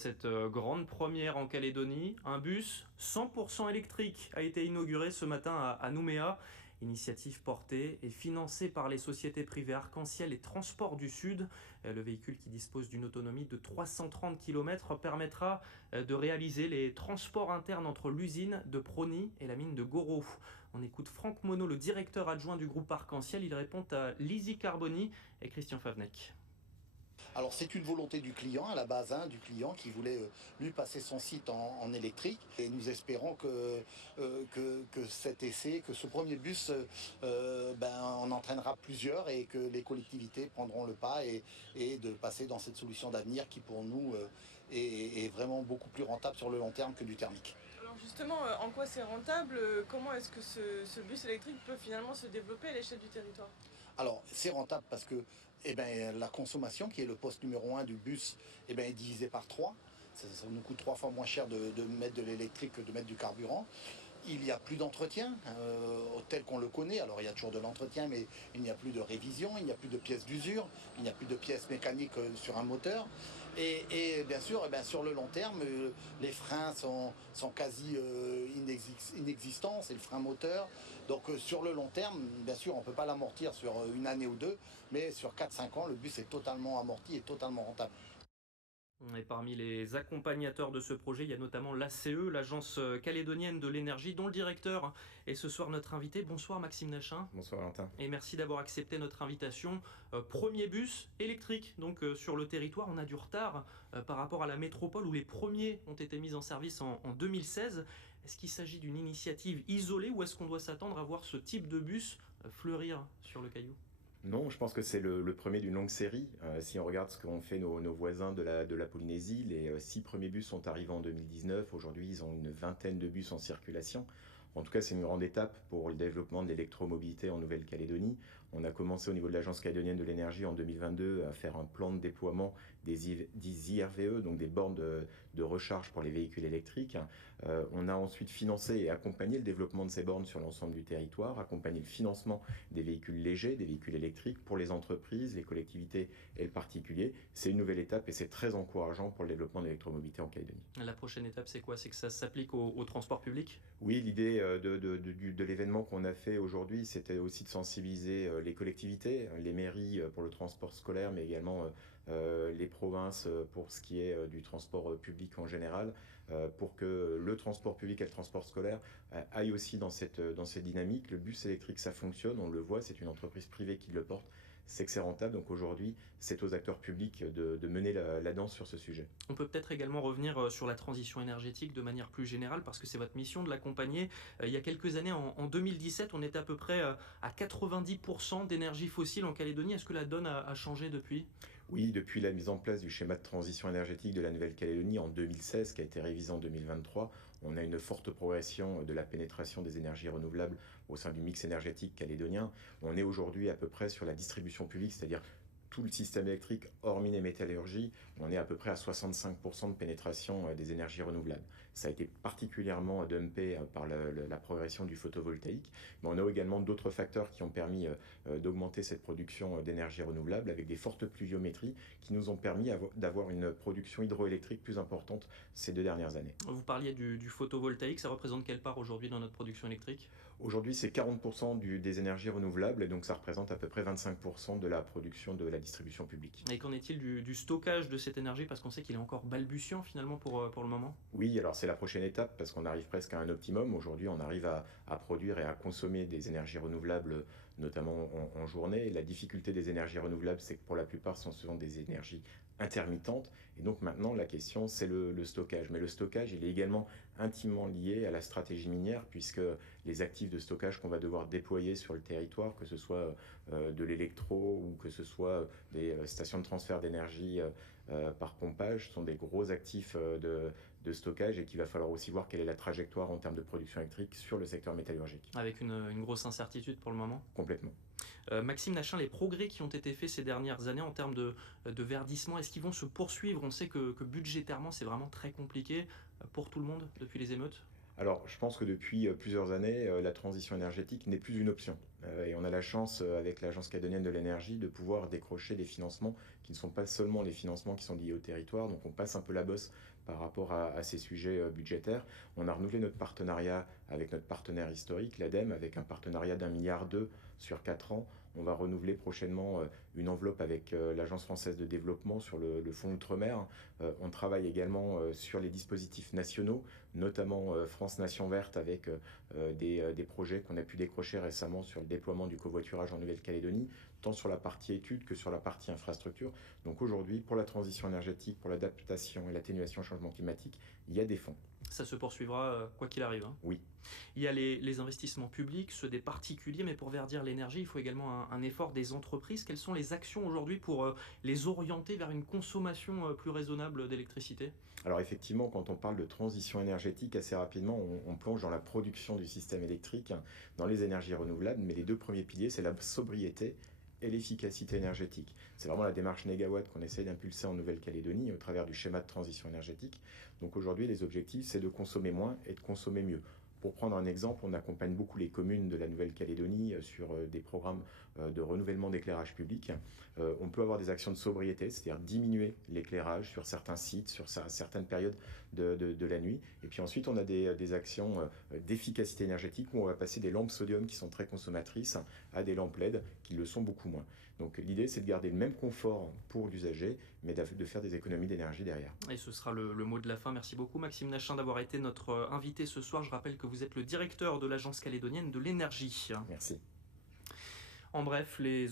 Cette grande première en Calédonie, un bus 100% électrique a été inauguré ce matin à Nouméa. Initiative portée et financée par les sociétés privées Arc-en-Ciel et Transport du Sud. Le véhicule, qui dispose d'une autonomie de 330 km, permettra de réaliser les transports internes entre l'usine de Prony et la mine de Goro. On écoute Franck Monod, le directeur adjoint du groupe Arc-en-Ciel. Il répond à Lizzie Carboni et Christian Favnec. Alors c'est une volonté du client à la base, du client qui voulait lui passer son site en électrique. Et nous espérons que cet essai, que ce premier bus, on entraînera plusieurs et que les collectivités prendront le pas et de passer dans cette solution d'avenir qui pour nous est vraiment beaucoup plus rentable sur le long terme que du thermique. Alors justement, en quoi c'est rentable? Comment est-ce que ce bus électrique peut finalement se développer à l'échelle du territoire? Alors, c'est rentable parce que la consommation, qui est le poste numéro 1 du bus, est divisée par 3. Ça nous coûte 3 fois moins cher de mettre de l'électrique que de mettre du carburant. Il n'y a plus d'entretien tel qu'on le connaît. Alors il y a toujours de l'entretien, mais il n'y a plus de révision, il n'y a plus de pièces d'usure, il n'y a plus de pièces mécaniques sur un moteur. Et bien sûr, sur le long terme, les freins sont quasi inexistants, c'est le frein moteur. Donc sur le long terme, bien sûr, on ne peut pas l'amortir sur une année ou deux, mais sur 4-5 ans, le bus est totalement amorti et totalement rentable. Et parmi les accompagnateurs de ce projet, il y a notamment l'ACE, l'Agence calédonienne de l'énergie, dont le directeur est ce soir notre invité. Bonsoir Maxime Nachin. Bonsoir Valentin. Et merci d'avoir accepté notre invitation. Premier bus électrique donc sur le territoire. On a du retard par rapport à la métropole où les premiers ont été mis en service en 2016. Est-ce qu'il s'agit d'une initiative isolée ou est-ce qu'on doit s'attendre à voir ce type de bus fleurir sur le Caillou ? Non, je pense que c'est le premier d'une longue série. Si on regarde ce qu'ont fait nos voisins de la Polynésie, les 6 premiers bus sont arrivés en 2019. Aujourd'hui, ils ont une vingtaine de bus en circulation. En tout cas, c'est une grande étape pour le développement de l'électromobilité en Nouvelle-Calédonie. On a commencé au niveau de l'Agence calédonienne de l'énergie en 2022 à faire un plan de déploiement des IRVE, donc des bornes de recharge pour les véhicules électriques. On a ensuite financé et accompagné le développement de ces bornes sur l'ensemble du territoire, accompagné le financement des véhicules légers, des véhicules électriques pour les entreprises, les collectivités et le particulier. C'est une nouvelle étape et c'est très encourageant pour le développement de l'électromobilité en Calédonie. La prochaine étape, c'est quoi? C'est que ça s'applique au transport public? Oui, l'idée de l'événement qu'on a fait aujourd'hui, c'était aussi de sensibiliser les collectivités, les mairies pour le transport scolaire, mais également les provinces pour ce qui est du transport public en général, pour que le transport public et le transport scolaire aillent aussi dans cette dynamique. Le bus électrique, ça fonctionne, on le voit, c'est une entreprise privée qui le porte, c'est que c'est rentable. Donc aujourd'hui, c'est aux acteurs publics de mener la danse sur ce sujet. On peut peut-être également revenir sur la transition énergétique de manière plus générale, parce que c'est votre mission de l'accompagner. Il y a quelques années, en 2017, on était à peu près à 90% d'énergie fossile en Calédonie. Est-ce que la donne a changé depuis ? Oui, depuis la mise en place du schéma de transition énergétique de la Nouvelle-Calédonie en 2016, qui a été révisé en 2023, on a une forte progression de la pénétration des énergies renouvelables au sein du mix énergétique calédonien. On est aujourd'hui à peu près sur la distribution publique, c'est-à-dire tout le système électrique, hormis les métallurgies, on est à peu près à 65% de pénétration des énergies renouvelables. Ça a été particulièrement dumpé par la progression du photovoltaïque, mais on a également d'autres facteurs qui ont permis d'augmenter cette production d'énergie renouvelable avec des fortes pluviométries qui nous ont permis d'avoir une production hydroélectrique plus importante ces 2 dernières années. Vous parliez du photovoltaïque, ça représente quelle part aujourd'hui dans notre production électrique ? Aujourd'hui, c'est 40% des énergies renouvelables et donc ça représente à peu près 25% de la production de la distribution publique. Et qu'en est-il du stockage de cette énergie, parce qu'on sait qu'il est encore balbutiant finalement pour le moment? Oui, alors c'est la prochaine étape parce qu'on arrive presque à un optimum. Aujourd'hui, on arrive à produire et à consommer des énergies renouvelables, notamment en journée. La difficulté des énergies renouvelables, c'est que pour la plupart, ce sont des énergies intermittentes. Et donc maintenant, la question, c'est le stockage. Mais le stockage, il est également intimement lié à la stratégie minière, puisque les actifs de stockage qu'on va devoir déployer sur le territoire, que ce soit de l'électro ou que ce soit des stations de transfert d'énergie par pompage, sont des gros actifs de stockage et qu'il va falloir aussi voir quelle est la trajectoire en termes de production électrique sur le secteur métallurgique. Avec une grosse incertitude pour le moment? Complètement. Maxime Nachin, les progrès qui ont été faits ces dernières années en termes de verdissement, est-ce qu'ils vont se poursuivre? On sait que budgétairement, c'est vraiment très compliqué pour tout le monde depuis les émeutes. Alors, je pense que depuis plusieurs années, la transition énergétique n'est plus une option. Et on a la chance, avec l'Agence calédonienne de l'énergie, de pouvoir décrocher des financements qui ne sont pas seulement les financements qui sont liés au territoire. Donc on passe un peu la bosse par rapport à ces sujets budgétaires. On a renouvelé notre partenariat avec notre partenaire historique, l'ADEME, avec un partenariat d'1,2 milliard sur 4 ans. On va renouveler prochainement une enveloppe avec l'Agence française de développement sur le fonds Outre-mer. On travaille également sur les dispositifs nationaux, notamment France Nation Verte, avec des projets qu'on a pu décrocher récemment sur le déploiement du covoiturage en Nouvelle-Calédonie, tant sur la partie études que sur la partie infrastructure. Donc aujourd'hui, pour la transition énergétique, pour l'adaptation et l'atténuation au changement climatique, il y a des fonds. Ça se poursuivra quoi qu'il arrive. Hein. Oui. Il y a les investissements publics, ceux des particuliers, mais pour verdir l'énergie, il faut également un effort des entreprises. Quelles sont les actions aujourd'hui pour les orienter vers une consommation plus raisonnable d'électricité ? Alors effectivement, quand on parle de transition énergétique, assez rapidement, on plonge dans la production du système électrique, dans les énergies renouvelables, mais les deux premiers piliers, c'est la sobriété et l'efficacité énergétique. C'est vraiment la démarche Négawatt qu'on essaie d'impulser en Nouvelle-Calédonie au travers du schéma de transition énergétique. Donc aujourd'hui, les objectifs, c'est de consommer moins et de consommer mieux. Pour prendre un exemple, on accompagne beaucoup les communes de la Nouvelle-Calédonie sur des programmes de renouvellement d'éclairage public. On peut avoir des actions de sobriété, c'est-à-dire diminuer l'éclairage sur certains sites, sur certaines périodes de la nuit. Et puis ensuite, on a des actions d'efficacité énergétique où on va passer des lampes sodium qui sont très consommatrices à des lampes LED qui le sont beaucoup moins. Donc l'idée, c'est de garder le même confort pour l'usager, mais de faire des économies d'énergie derrière. Et ce sera le mot de la fin. Merci beaucoup Maxime Nachin d'avoir été notre invité ce soir. Je rappelle que vous êtes le directeur de l'Agence calédonienne de l'énergie. Merci. En bref, les